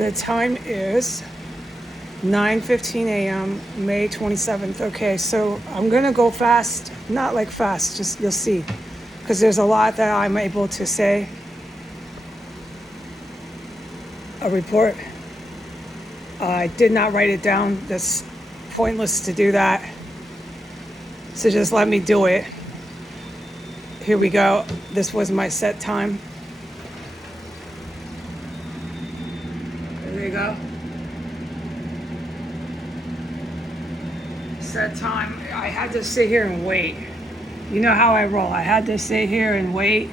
The time is 9:15 a.m., May 27th. Okay, so I'm going to go fast. Not like fast, just you'll see. Because there's a lot that I'm able to say. A report. I did not write it down. That's pointless to do that. So just let me do it. Here we go. This was my set time. There you go. Set time. I had to sit here and wait. You know how I roll. I had to sit here and wait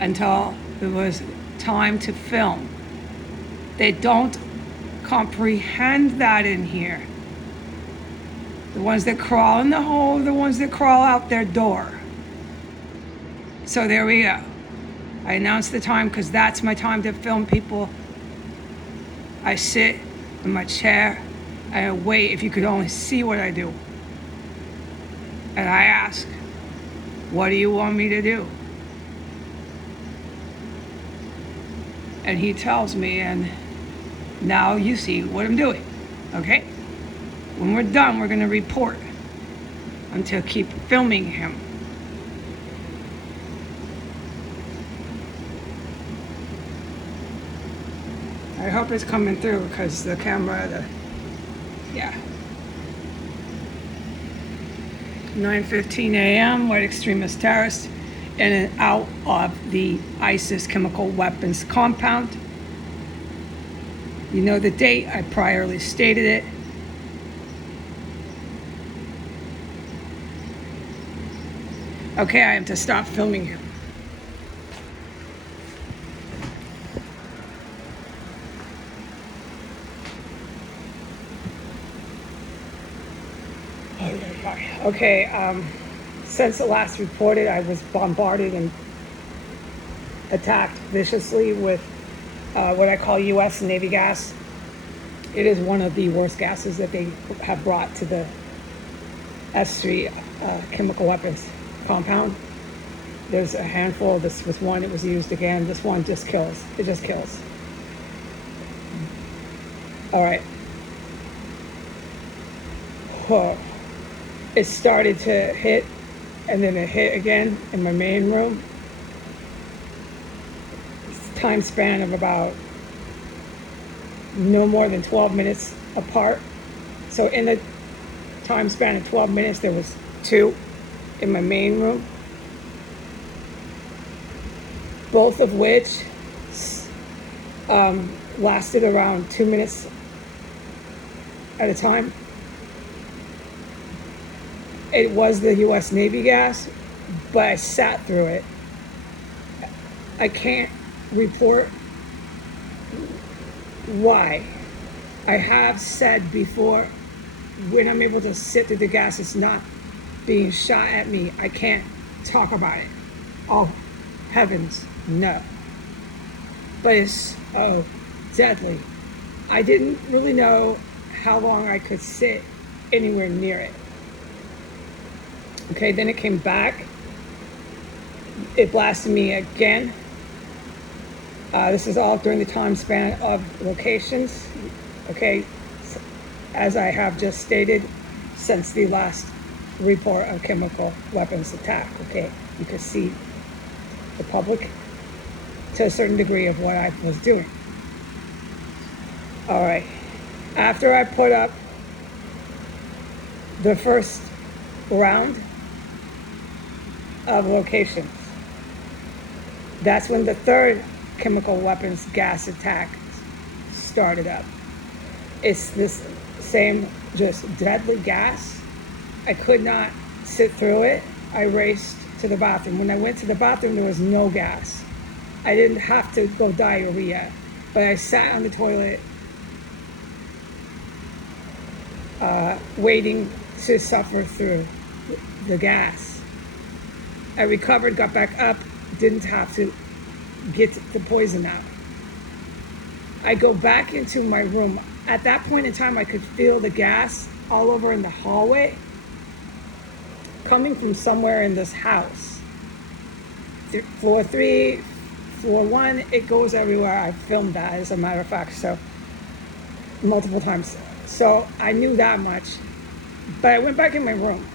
until it was time to film. They don't comprehend that in here. The ones that crawl in the hole, the ones that crawl out their door. So there we go. I announced the time because that's my time to film people. I sit in my chair and I wait. If you could only see what I do. And I ask, what do you want me to do? And he tells me, and now you see what I'm doing, okay? When we're done, we're gonna report until keep filming him. I hope it's coming through because the camera, yeah. 9:15 a.m., white extremist terrorist in and out of the ISIS chemical weapons compound. You know the date, I priorly stated it. Okay, I have to stop filming here. Okay, since the last reported, I was bombarded and attacked viciously with what I call U.S. Navy gas. It is one of the worst gases that they have brought to the S3 chemical weapons compound. There's a handful. This was one. It was used again. This one just kills. It just kills. All right. Whoa. It started to hit, and then it hit again in my main room. It's a time span of about no more than 12 minutes apart. So in the time span of 12 minutes, there was two in my main room, both of which lasted around 2 minutes at a time. It was the U.S. Navy gas, but I sat through it. I can't report why. I have said before, when I'm able to sit through the gas, it's not being shot at me. I can't talk about it. Oh, heavens, no. But it's deadly. I didn't really know how long I could sit anywhere near it. Okay, then it came back. It blasted me again. This is all during the time span of locations. Okay, as I have just stated, since the last report of chemical weapons attack. Okay, you can see the public to a certain degree of what I was doing. All right, after I put up the first round of locations, that's when the third chemical weapons gas attack started up. It's this same just deadly gas. I could not sit through it. I raced to the bathroom. When I went to the bathroom, there was no gas. I didn't have to go diarrhea, but I sat on the toilet waiting to suffer through the gas. I recovered, got back up, didn't have to get the poison out. I go back into my room. At that point in time, I could feel the gas all over in the hallway coming from somewhere in this house. Floor 3, floor one. It goes everywhere. I filmed that, as a matter of fact, so multiple times. So I knew that much. But I went back in my room,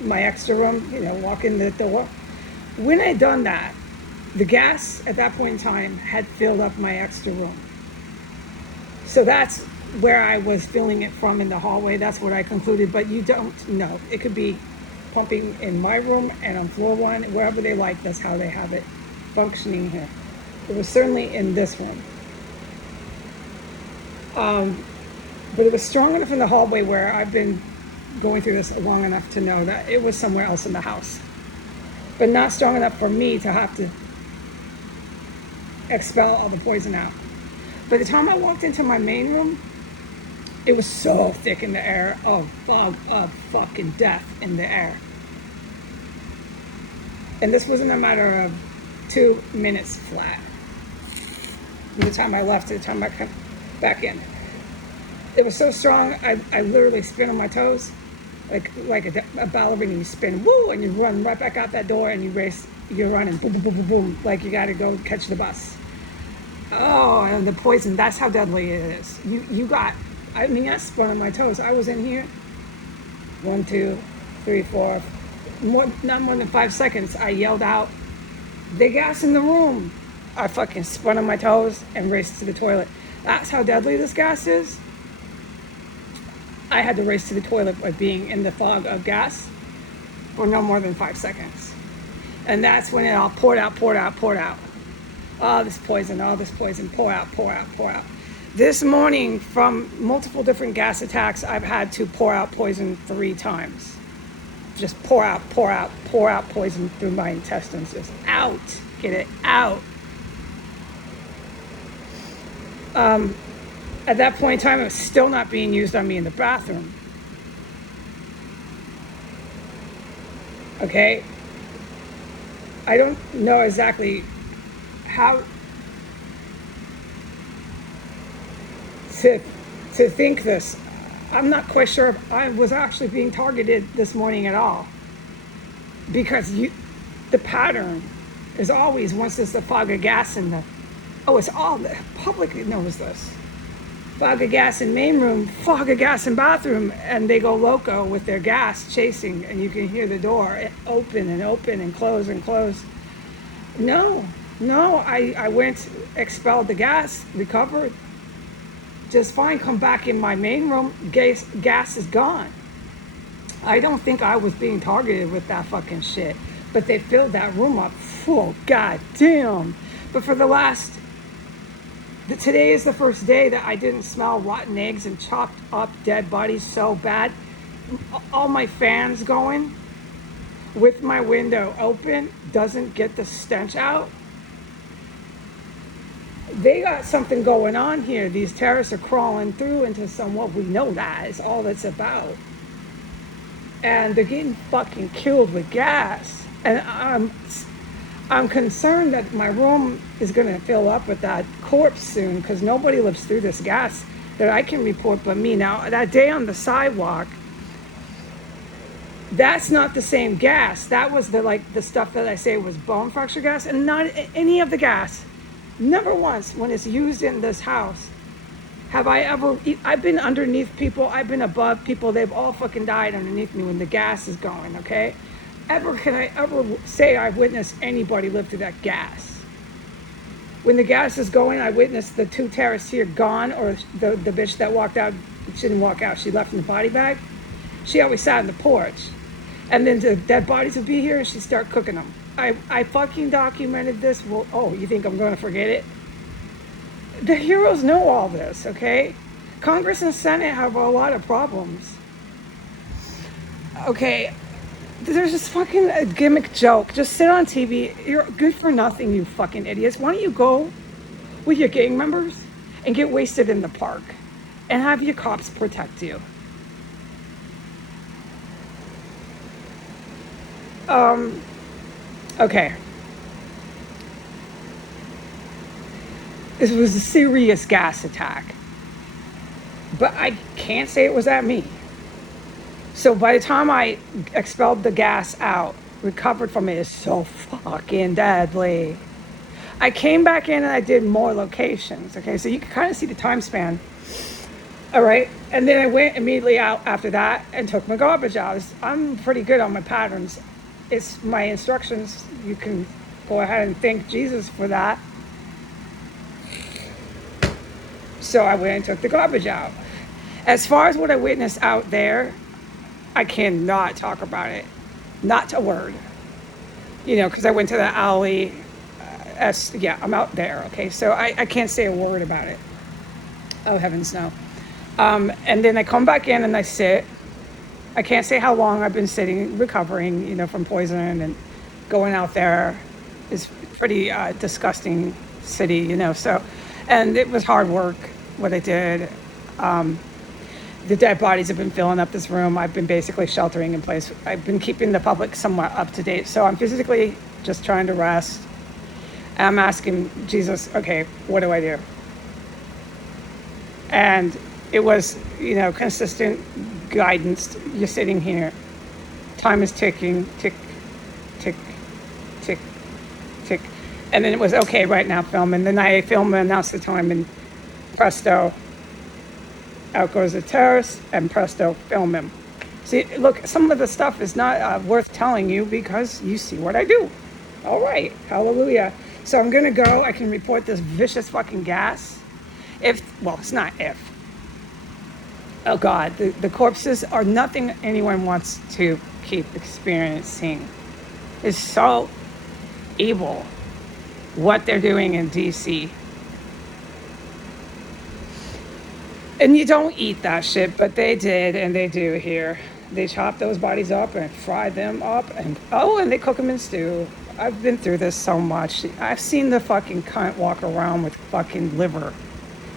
my extra room, walk in the door. When I done that, the gas at that point in time had filled up my extra room. So that's where I was filling it from in the hallway. That's what I concluded, but you don't know. It could be pumping in my room and on floor one, wherever they like, that's how they have it functioning here. It was certainly in this room. But it was strong enough in the hallway where I've been going through this long enough to know that it was somewhere else in the house. But not strong enough for me to have to expel all the poison out. By the time I walked into my main room, it was so thick in the air. Oh, fog of fucking death in the air. And this wasn't a matter of 2 minutes flat. From the time I left to the time I came back in. It was so strong, I literally spin on my toes. Like a ballerina, you spin, woo, and you run right back out that door and you race, you're running, boom, boom, boom, boom, boom, like you gotta go catch the bus. Oh, and the poison, that's how deadly it is. I spun on my toes. I was in here, 1, 2, 3, 4, not more than 5 seconds. I yelled out, "The gas in the room." I fucking spun on my toes and raced to the toilet. That's how deadly this gas is. I had to race to the toilet by being in the fog of gas for no more than 5 seconds. And that's when it all poured out. All this poison, pour out. This morning, from multiple different gas attacks, I've had to pour out poison 3 times. Just pour out poison through my intestines. Just out, get it out. At that point in time, it was still not being used on me in the bathroom. Okay? I don't know exactly how to think this. I'm not quite sure if I was actually being targeted this morning at all. Because the pattern is always, once there's the fog of gas in the, it's all, the public knows this. Fog of gas in main room, fog of gas in bathroom, and they go loco with their gas chasing, and you can hear the door open and close and close. No, I went, expelled the gas, recovered, just fine, come back in my main room, gas is gone. I don't think I was being targeted with that fucking shit, but they filled that room up full, goddamn. But for today is the first day that I didn't smell rotten eggs and chopped up dead bodies so bad. All my fans going with my window open doesn't get the stench out. They got something going on here. These terrorists are crawling through into what we know that is all that's about. And they're getting fucking killed with gas. And I'm concerned that my room is going to fill up with that corpse soon, because nobody lives through this gas that I can report but me. Now, that day on the sidewalk, that's not the same gas. That was the stuff that I say was bone fracture gas, and not any of the gas. Never once, when it's used in this house, have I ever, I've been underneath people, I've been above people, they've all fucking died underneath me when the gas is going, okay? Can I ever say I witnessed anybody live through that gas? When the gas is going, I witnessed the 2 terrorists here gone, or the bitch that walked out, she didn't walk out, she left in the body bag. She always sat on the porch. And then the dead bodies would be here and she'd start cooking them. I fucking documented this. Well, you think I'm going to forget it? The heroes know all this, okay? Congress and Senate have a lot of problems. Okay, there's this fucking gimmick joke. Just sit on TV. You're good for nothing, you fucking idiots. Why don't you go with your gang members and get wasted in the park and have your cops protect you? Okay. This was a serious gas attack. But I can't say it was at me. So by the time I expelled the gas out, recovered from it, is so fucking deadly. I came back in and I did more locations. Okay, so you can kind of see the time span. All right, and then I went immediately out after that and took my garbage out. I'm pretty good on my patterns. It's my instructions. You can go ahead and thank Jesus for that. So I went and took the garbage out. As far as what I witnessed out there, I cannot talk about it. Not a word. Because I went to the alley. Yeah, I'm out there. Okay, so I can't say a word about it. Oh, heavens no. And then I come back in and I sit. I can't say how long I've been sitting, recovering, from poison and going out there. Is pretty disgusting city, so, and it was hard work what I did. The dead bodies have been filling up this room. I've been basically sheltering in place. I've been keeping the public somewhat up to date. So I'm physically just trying to rest. I'm asking Jesus, okay, what do I do? And it was, consistent guidance. You're sitting here. Time is ticking, tick, tick, tick, tick. And then it was, okay, right now film. And then I film and announce the time and presto. Out goes the terrorist, and presto, film him. See, look, some of the stuff is not worth telling you because you see what I do. All right, hallelujah. So I'm going to go. I can report this vicious fucking gas. It's not if. Oh, God, the corpses are nothing anyone wants to keep experiencing. It's so evil what they're doing in D.C., and you don't eat that shit, but they did, and they do here. They chop those bodies up and fry them up, and they cook them in stew. I've been through this so much. I've seen the fucking cunt walk around with fucking liver.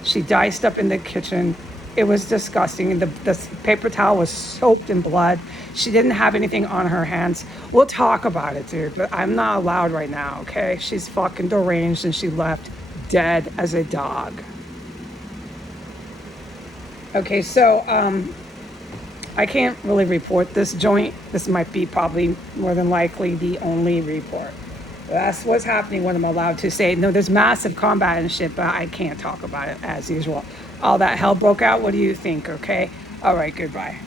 She diced up in the kitchen. It was disgusting. And the paper towel was soaked in blood. She didn't have anything on her hands. We'll talk about it, dude, but I'm not allowed right now, okay? She's fucking deranged, and she left dead as a dog. Okay, so I can't really report this joint. This might be probably more than likely the only report. That's what's happening when I'm allowed to say. No, there's massive combat and shit, but I can't talk about it as usual. All that hell broke out. What do you think, okay? All right, goodbye.